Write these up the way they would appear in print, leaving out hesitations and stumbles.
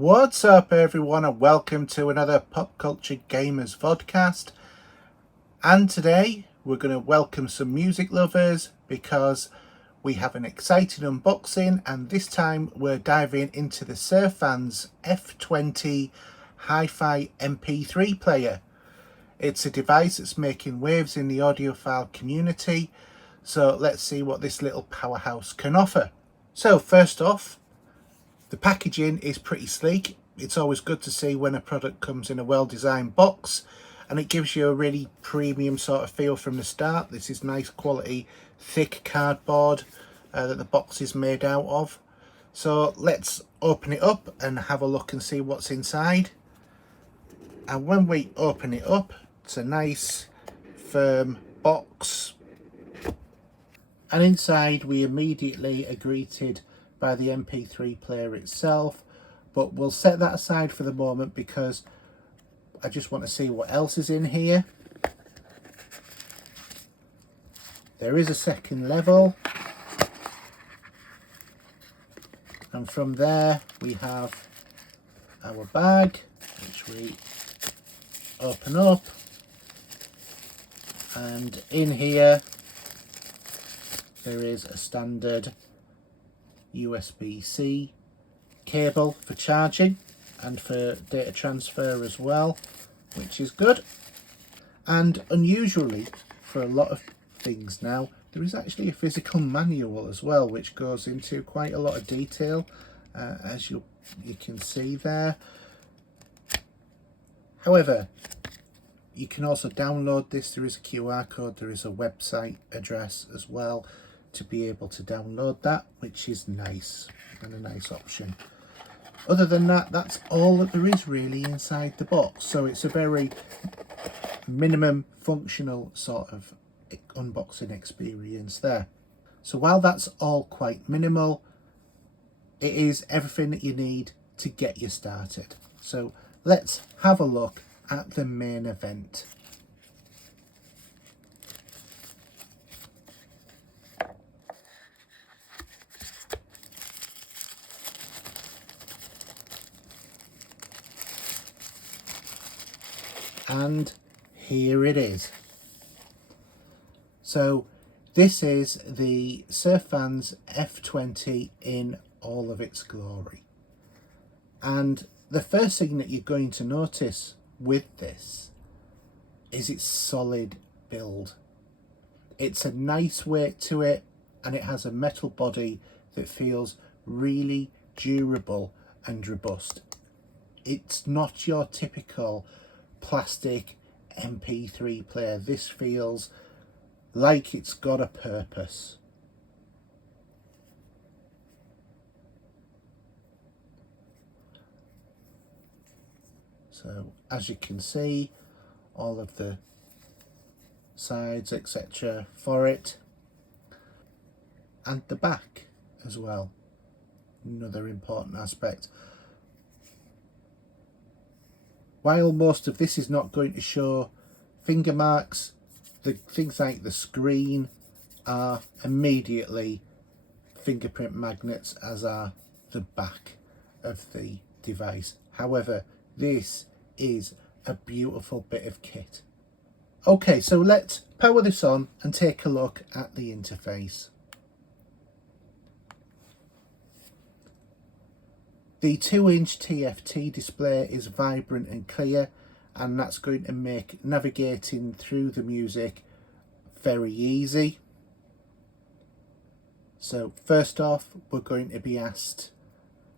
What's up everyone, and welcome to another Pop Culture Gamers vodcast. And today we're going to welcome some music lovers because we have an exciting unboxing, and this time we're diving into the Surfans F20 hi-fi MP3 player. It's a device that's making waves in the audiophile community, so let's see what this little powerhouse can offer. So first off, the packaging is pretty sleek. It's always good to see when a product comes in a well-designed box, and it gives you a really premium sort of feel from the start. This is nice quality thick cardboard that the box is made out of. So let's open it up and have a look and see what's inside. And when we open it up, it's a nice firm box, and inside we immediately are greeted by the MP3 player itself, but we'll set that aside for the moment because I just want to see what else is in here. There is a second level, and from there we have our bag, which we open up, and in here there is a standard USB-C cable for charging and for data transfer as well, which is good. And unusually for a lot of things now, there is actually a physical manual as well, which goes into quite a lot of detail, as you can see there. However, you can also download this. There is a QR code, there is a website address as well to be able to download that, which is nice and a nice option. Other than that, that's all that there is really inside the box. So it's a very minimum functional sort of unboxing experience there. So while that's all quite minimal, it is everything that you need to get you started. So let's have a look at the main event. And here it is. So this is the Surfans F20 in all of its glory. And the first thing that you're going to notice with this is its solid build. It's a nice weight to it, and it has a metal body that feels really durable and robust. It's not your typical plastic MP3 player. This feels like it's got a purpose. So as you can see, all of the sides etc. for it, and the back as well, another important aspect. While most of this is not going to show finger marks, the things like the screen are immediately fingerprint magnets, as are the back of the device. However, this is a beautiful bit of kit. Okay, so let's power this on and take a look at the interface. The 2-inch TFT display is vibrant and clear, and that's going to make navigating through the music very easy. So first off, we're going to be asked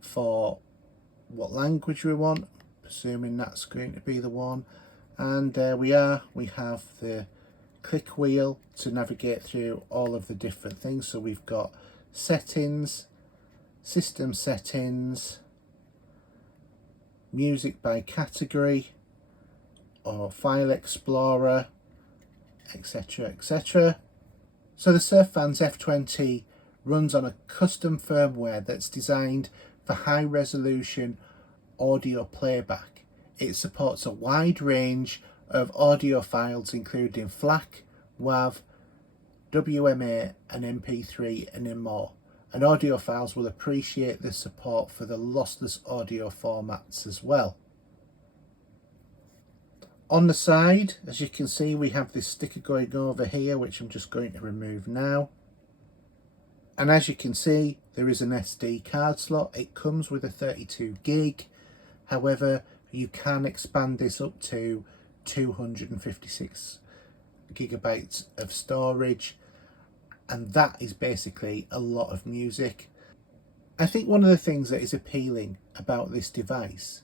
for what language we want, assuming that's going to be the one. And there we are. We have the click wheel to navigate through all of the different things. So we've got settings, system settings, music by category or file explorer, etc, etc. So the Surfans F20 runs on a custom firmware that's designed for high resolution audio playback. It supports a wide range of audio files including FLAC, WAV, WMA and MP3 and more. and audiophiles will appreciate the support for the lossless audio formats as well. On the side, as you can see, we have this sticker going over here, which I'm just going to remove now. And as you can see, there is an SD card slot. It comes with a 32 gig. However, you can expand this up to 256 gigabytes of storage. And that is basically a lot of music. I think one of the things that is appealing about this device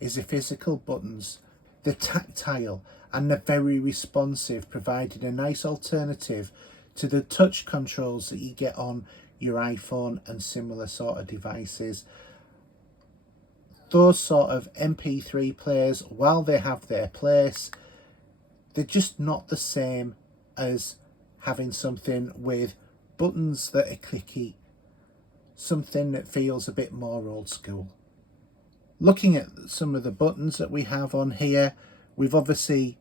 is the physical buttons. The tactile and the very responsive, providing a nice alternative to the touch controls that you get on your iPhone and similar sort of devices. Those sort of MP3 players, while they have their place, they're just not the same as having something with buttons that are clicky, something that feels a bit more old school. Looking at some of the buttons that we have on here, we've obviously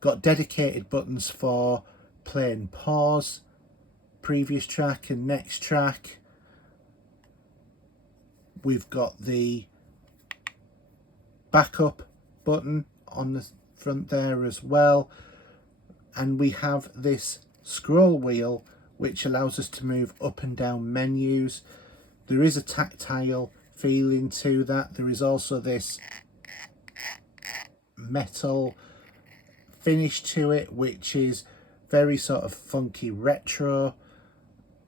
got dedicated buttons for playing pause, previous track and next track. We've got the backup button on the front there as well. And we have this scroll wheel which allows us to move up and down menus. There is a tactile feeling to that. There is also this metal finish to it, which is very sort of funky retro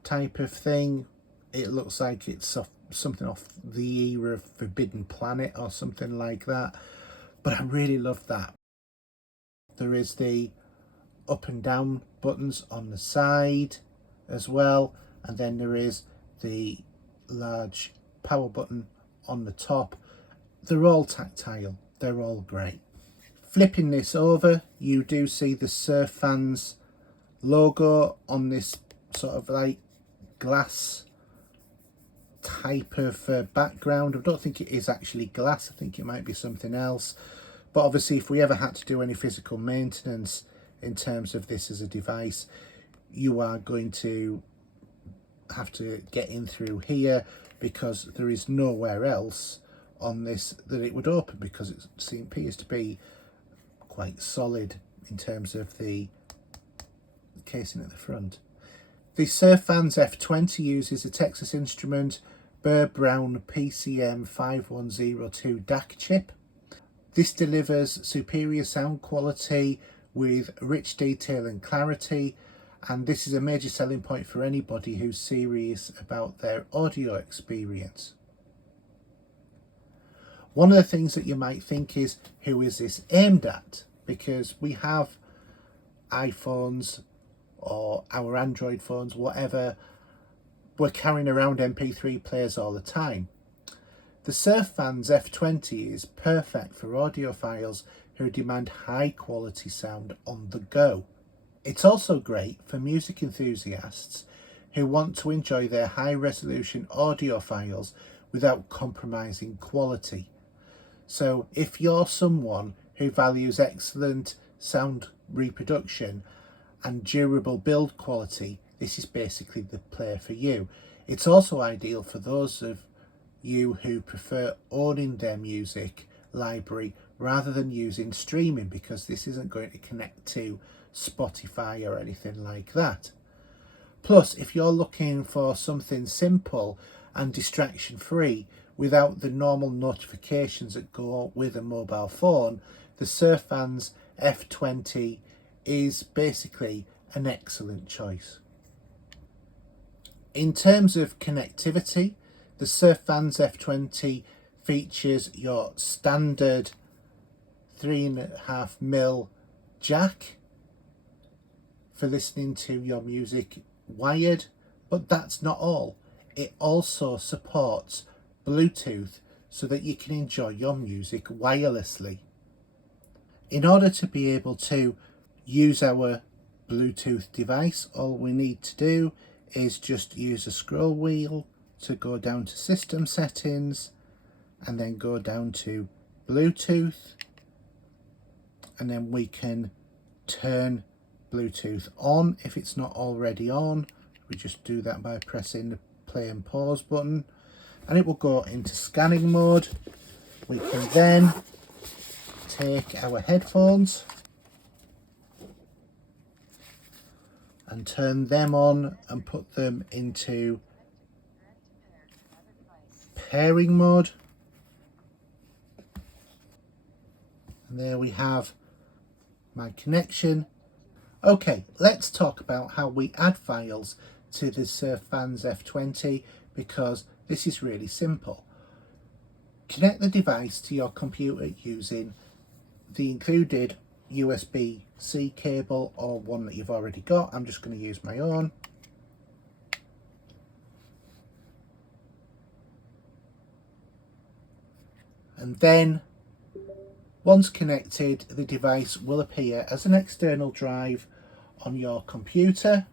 type of thing. It looks like it's something off the era of Forbidden Planet or something like that, but I really love that. There is the up and down buttons on the side as well, and then there is the large power button on the top. They're all tactile, they're all great. Flipping this over, you do see the Surfans logo on this sort of like glass type of background. I don't think it is actually glass, I think it might be something else. But obviously if we ever had to do any physical maintenance in terms of this as a device, you are going to have to get in through here, because there is nowhere else on this that it would open, because it appears to be quite solid in terms of the casing at the front. The Surfans F20 uses a Texas Instrument Burr Brown PCM 5102 DAC chip. This delivers superior sound quality with rich detail and clarity, and this is a major selling point for anybody who's serious about their audio experience. One of the things that you might think is, who is this aimed at? Because we have iPhones or our Android phones, whatever, we're carrying around MP3 players all the time. The Surfans F20 is perfect for audiophiles who demand high quality sound on the go. It's also great for music enthusiasts who want to enjoy their high resolution audio files without compromising quality. So if you're someone who values excellent sound reproduction and durable build quality, this is basically the player for you. It's also ideal for those of you who prefer owning their music library rather than using streaming, because this isn't going to connect to Spotify or anything like that. Plus, if you're looking for something simple and distraction free without the normal notifications that go with a mobile phone, the Surfans F20 is basically an excellent choice. In terms of connectivity, the Surfans F20 features your standard 3.5mm jack for listening to your music wired, but that's not all. It also supports Bluetooth so that you can enjoy your music wirelessly. In order to be able to use our Bluetooth device, all we need to do is just use a scroll wheel to go down to system settings and then go down to Bluetooth, and then we can turn Bluetooth on if it's not already on. We just do that by pressing the play and pause button, and it will go into scanning mode. We can then take our headphones and turn them on and put them into pairing mode. And there we have my connection. Okay, let's talk about how we add files to the Surfans F20, because this is really simple. Connect the device to your computer using the included USB-C cable or one that you've already got. I'm just going to use my own. And then once connected, the device will appear as an external drive on your computer.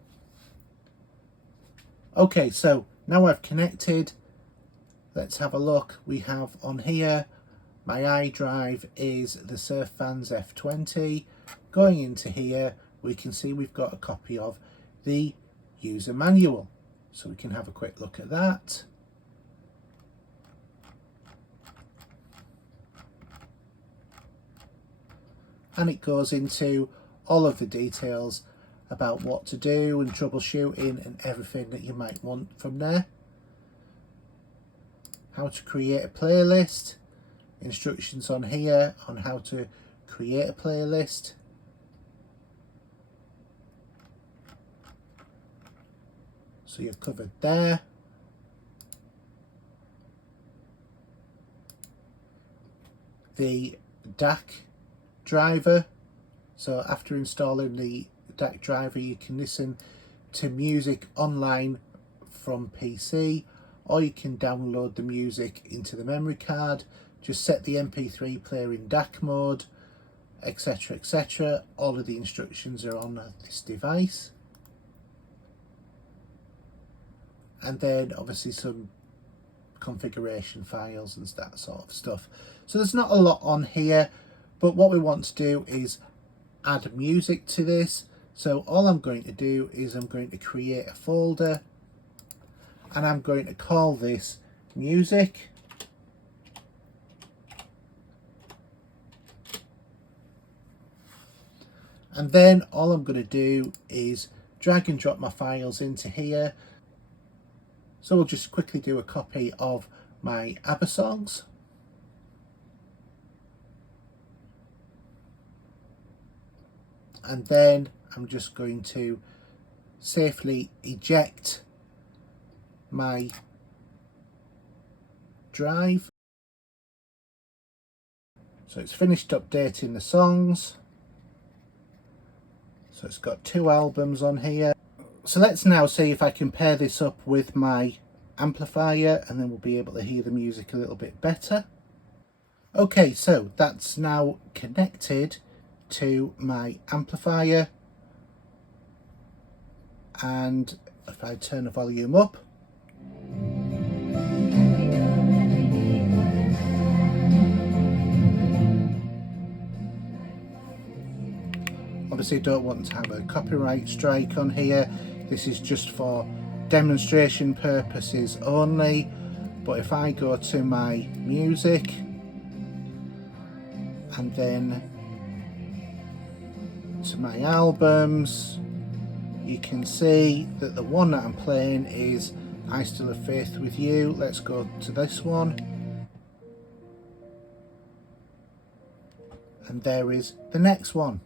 Okay, so now I've connected, let's have a look. We have on here, my iDrive is the Surfans F20. Going into here, we can see we've got a copy of the user manual. So we can have a quick look at that. And it goes into all of the details about what to do and troubleshooting and everything that you might want from there. How to create a playlist, instructions on here on how to create a playlist. So you're covered there. The DAC driver. So after installing the DAC driver, you can listen to music online from PC, or you can download the music into the memory card. Just set the MP3 player in DAC mode, etc, etc. All of the instructions are on this device. And then obviously some configuration files and that sort of stuff. So there's not a lot on here, but what we want to do is add music to this. So all I'm going to do is I'm going to create a folder, and I'm going to call this music. And then all I'm going to do is drag and drop my files into here. So we'll just quickly do a copy of my ABBA songs. And then I'm just going to safely eject my drive. So it's finished updating the songs. So it's got 2 albums on here. So let's now see if I can pair this up with my amplifier, and then we'll be able to hear the music a little bit better. Okay, so that's now connected to my amplifier, and if I turn the volume up, obviously don't want to have a copyright strike on here. This is just for demonstration purposes only. But if I go to my music and then to my albums, you can see that the one that I'm playing is I Still Have Faith With You. Let's go to this one. And there is the next one.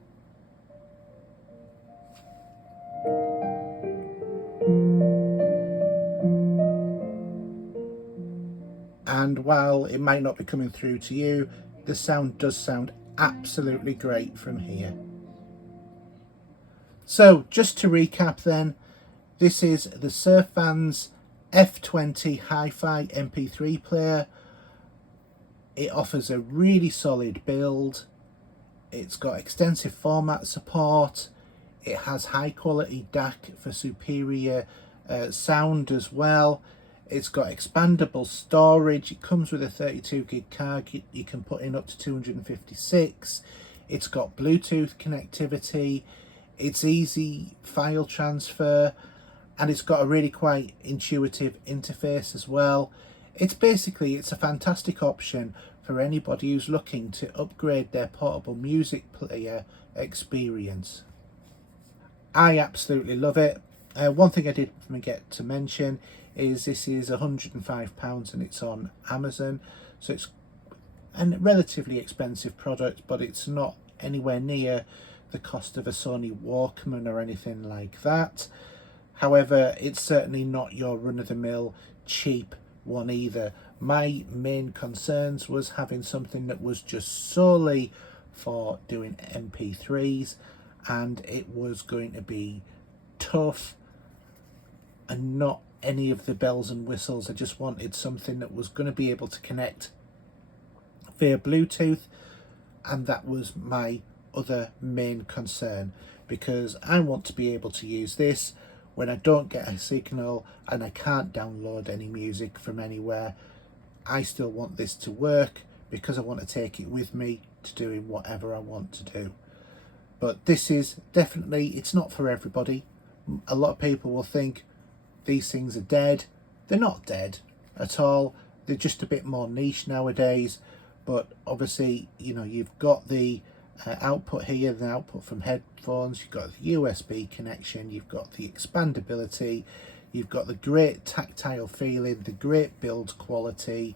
And while it might not be coming through to you, the sound does sound absolutely great from here. So just to recap then, this is the Surfans F20 Hi-Fi MP3 player. It offers a really solid build. It's got extensive format support. It has high quality DAC for superior sound as well. It's got expandable storage. It comes with a 32 gig card. You can put in up to 256. It's got Bluetooth connectivity. It's easy file transfer. and it's got a really quite intuitive interface as well. It's a fantastic option for anybody who's looking to upgrade their portable music player experience. I absolutely love it. One thing I did forget to mention is this is £105 and it's on Amazon, so it's a relatively expensive product, but it's not anywhere near the cost of a Sony Walkman or anything like that. However, it's certainly not your run-of-the-mill cheap one either. My main concerns was having something that was just solely for doing MP3s, and it was going to be tough and not any of the bells and whistles. I just wanted something that was going to be able to connect via Bluetooth, and that was my other main concern, because I want to be able to use this when I don't get a signal and I can't download any music from anywhere. I still want this to work because I want to take it with me to doing whatever I want to do. But this is definitely, it's not for everybody. A lot of people will think these things are dead. They're not dead at all. They're just a bit more niche nowadays. But obviously, you know, you've got the output here, the output from headphones, you've got the USB connection, you've got the expandability, you've got the great tactile feeling, the great build quality.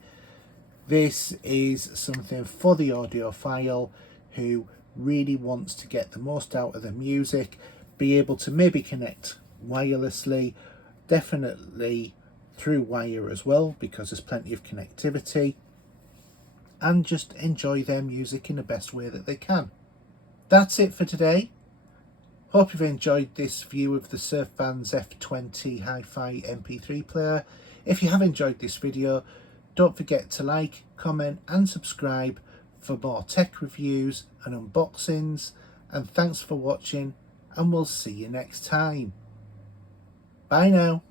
This is something for the audiophile who really wants to get the most out of the music, be able to maybe connect wirelessly, definitely through wire as well, because there's plenty of connectivity, and just enjoy their music in the best way that they can. That's it for today. Hope you've enjoyed this view of the Surfans F20 Hi-Fi MP3 player. If you have enjoyed this video, don't forget to like, comment and subscribe for more tech reviews and unboxings. And thanks for watching, and we'll see you next time. Bye now.